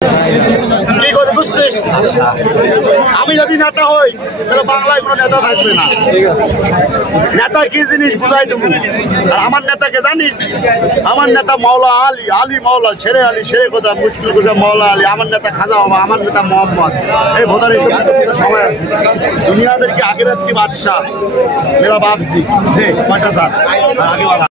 কি করে বুঝছিস? আমি যদি নেতা হই তাহলে বাংলায় কোনো নেতা থাকবে না। নেতা কি জিনিস বুঝাই দেবো। আর আমার নেতাকে জানিস? আমার নেতা মাওলা আলী, আলী মাওলা, শেরে আলী, শেরে কোথা, মুশকিল কোথা, মাওলা আলী। আমার নেতা খাজা বাবা, আমার নেতা মোহাম্মদ। এই ভোটার এইসব সময় আছে। দুনিয়াদের কি আগের কি বাদশাহ মেরা বাপ জি সে পয়সা স্যার আগে বাড়া।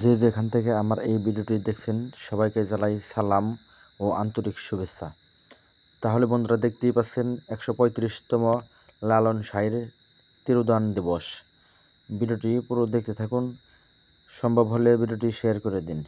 যে যেখান থেকে আমার এই ভিডিওটি দেখছেন সবাইকে জানাই সালাম ও আন্তরিক শুভেচ্ছা। তাহলে বন্ধুরা দেখতেই পাচ্ছেন 135তম লালন শাহের তিরোধান দিবস। ভিডিওটি পুরো দেখতে থাকুন, সম্ভব হলে ভিডিওটি শেয়ার করে দিন।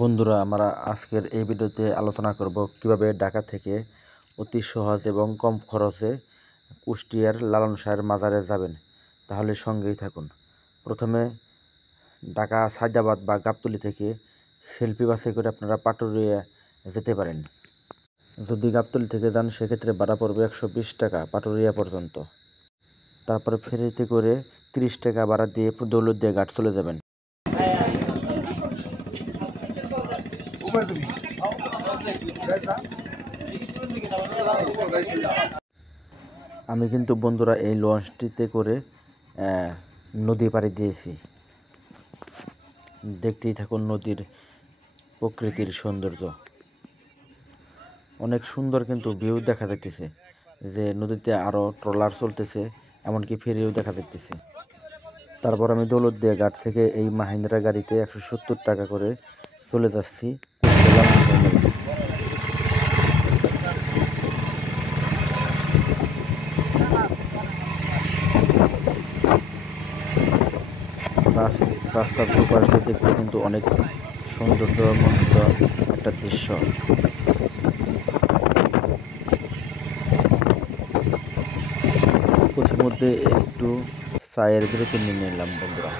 বন্ধুরা, আমরা আজকের এই ভিডিওতে আলোচনা করব কিভাবে ঢাকা থেকে অতি সহজ এবং কম খরচে কুষ্টিয়ার লালন শাহের মাজারে যাবেন। তাহলে সঙ্গেই থাকুন। প্রথমে ঢাকা সায়দাবাদ বা গাবতলী থেকে সেলফি বাসে করে আপনারা পাটুরিয়া যেতে পারেন। যদি গাবতলী থেকে যান সেক্ষেত্রে ভাড়া পড়বে 120 টাকা পাটুরিয়া পর্যন্ত। তারপরে ফেরিতে করে 30 টাকা ভাড়া দিয়ে দৌলতদিয়া ঘাট চলে যাবেন। আমি কিন্তু বন্ধুরা এই লঞ্চটিতে করে নদী পাড়ি দিয়েছি। দেখতেই থাকুন নদীর প্রকৃতির সৌন্দর্য। অনেক সুন্দর কিন্তু ভিউ দেখা যাচ্ছে, যে নদীতে আরও ট্রলার চলতেছে, এমনকি ফেরিও দেখা যাচ্ছে। তারপর আমি দৌলতদিয়া ঘাট থেকে এই মাহিন্দ্রা গাড়িতে 170 টাকা করে চলে যাচ্ছি রাস্তার দুপাশে দেখতে কিন্তু অনেক সৌন্দর্যমণ্ডিত একটা দৃশ্য। পথিমধ্যে একটু চায়ের বিরতি নিয়ে নিলাম বন্ধুরা।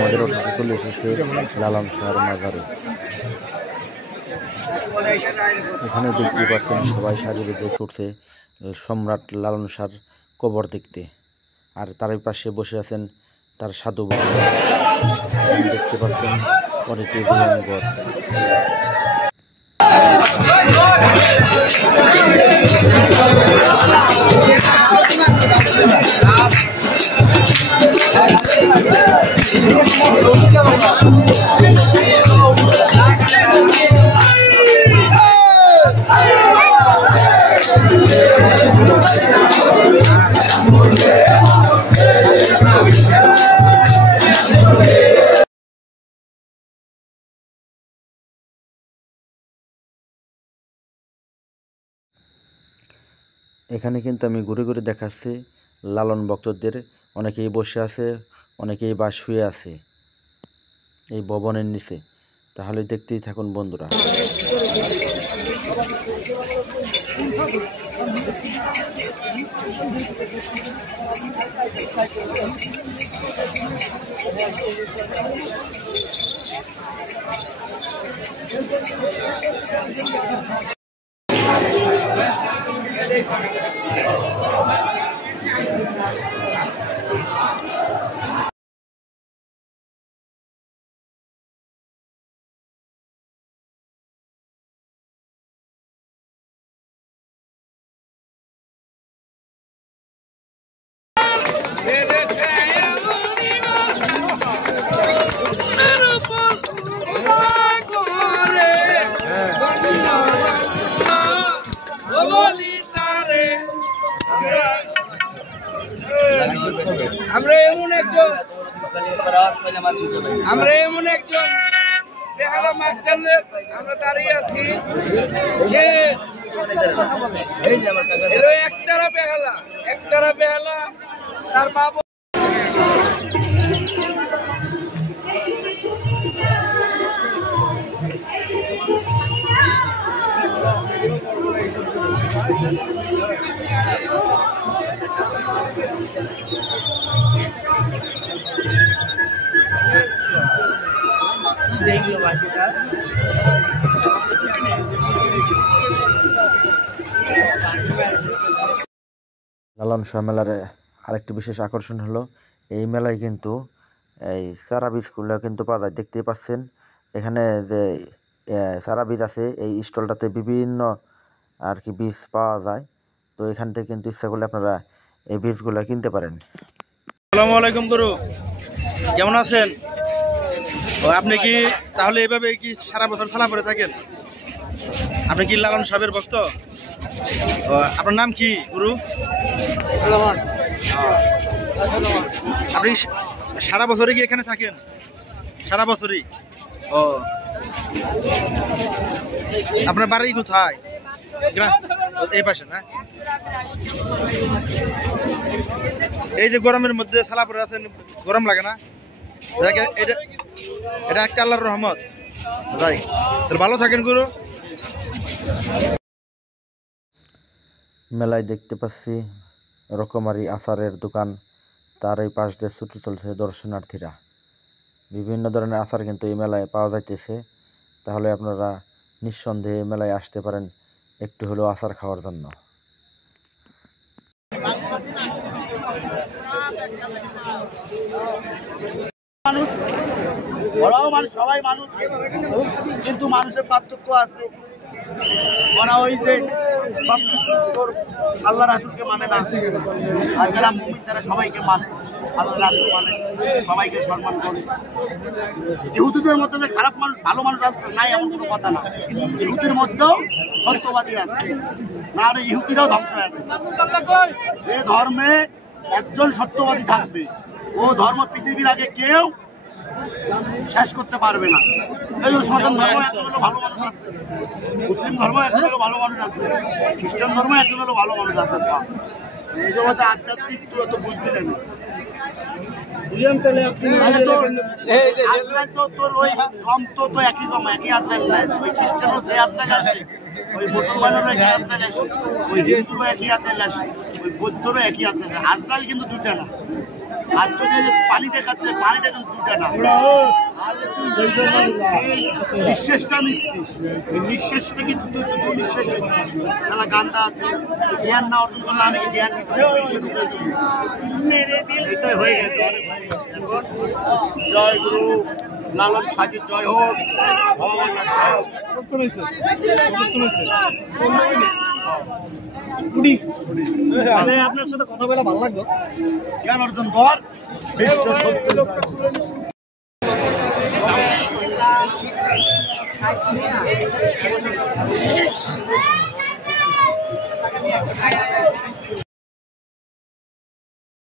আমাদের অটোতে চলে এসেছে লালন শাহের মাজারে। এখানে দেখতে পাচ্ছেন সবাই সারি বেঁধে ছুটছে সম্রাট লালন শাহর কবর দেখতে। আর তার পাশে বসে আছেন তার সাধু বাবা। দেখতে পাচ্ছেন অনেকে বিমানঘর। এখানে কিন্তু আমি ঘুরে ঘুরে দেখাচ্ছি লালন ভক্তদের। অনেকেই বসে আছে, অনেকেই বা শুয়ে আছে এই ভবনের নিচে। তাহলে দেখতেই থাকুন বন্ধুরা। আমরা এমন একজন বেহালা মাস্টারের আমরা দাঁড়িয়ে আছি, সে একতারা বেহালা তার বাবা লালন শাহ মেলার আরেকটি বিশেষ আকর্ষণ হলো এই মেলায় কিন্তু এই চারা বীজগুলো কিন্তু পাওয়া যায়। দেখতেই পাচ্ছেন এখানে যে চারা বীজ আছে, এই স্টলটাতে বিভিন্ন আর কি বীজ পাওয়া যায়। তো এখান থেকে কিন্তু ইচ্ছা করলে আপনারা এই বীজগুলো কিনতে পারেন। আসসালামু আলাইকুম গুরু, কেমন আছেন? আপনি কি তাহলে এভাবে কি সারা বছর খেলা করে থাকেন? আপনি কি লালন সাহেবের ভক্ত? আপনার নাম কি গুরু? আপনি সারা বছরই কি এখানে থাকেন? সারা বছরই? ও, আপনার বাড়ি কোথায়? এই পাশে না? এই যে গরমের মধ্যে সালা পরে আছেন, গরম লাগে না? এটা একটা আল্লাহর রহমত। তাই ভালো থাকেন গুরু। মেলায় দেখতে পাচ্ছি রকমারি আচারের দোকান, তার এই পাশ দিয়ে ছুটে চলছে দর্শনার্থীরা। বিভিন্ন ধরনের আচার কিন্তু এই মেলায় পাওয়া যাইতেছে। তাহলে আপনারা নিঃসন্দেহে মেলায় আসতে পারেন একটু হলেও আচার খাওয়ার জন্য। মানুষ, ওরাও মানুষ, সবাই মানুষ, কিন্তু মানুষের পার্থক্য আছে। ওরা ওই যে সবকিছু তোর আল্লাহ রাসূলকে মানে না, আর যারা মুমিন তারা সবাইকে মানে, আল্লাহ রাসূল মানে, সবাইকে সম্মান করে। ইহুদিদের মধ্যে যে খারাপ মানুষ ভালো মানুষ আছে নাই এমন কোনো কথা না, ইহুদির মধ্যেও সত্যবাদী আছে, না হলে ইহুদিরাও ধ্বংস হয়ে যাবে। যে ধর্মে একজন সত্যবাদী থাকবে ও ধর্ম পৃথিবীর আগে কেউ শেষ করতে পারবে না। এই সনাতন ধর্ম একজন হলো ভালো মানুষ আছে, মুসলিম ধর্ম একজন হলো ভালো মানুষ আছে, খ্রিস্টান ধর্ম একজন হলো ভালো মানুষ আছে। এই যে হচ্ছে আধ্যাত্মিক তুই অত বুঝবি না, তোর ওই ধর্ম তো একই ধর্ম, একই আশ্রয় নাই। ওই খ্রিস্টানও যে আশ্রয় আসে, ওই মুসলমানেরও একই আশ্রয় আসে, ওই হিন্দুরও একই আশ্রয় আসে, ওই বৌদ্ধরও একই আশ্রয় আসে। আশ্রয় কিন্তু দুটা না। আর তুই যে পানি দেখাচ্ছে, পানিটা কিন্তু দুটা না। নিঃশ্বাসটা নিচ্ছিস, নিঃশ্বাসটা কিন্তু তুই নিঃশ্বাস নিচ্ছিস। সারা গানটা জ্ঞান না অর্জন করলে আমি জ্ঞান এটাই হয়ে গেছে। জয় গুরু লালন সাজির জয় হোক, ভগবানের জয় হোক। আপনার সাথে কথা বলে ভালো লাগলো। জ্ঞান অর্জন কর, বিশ্ব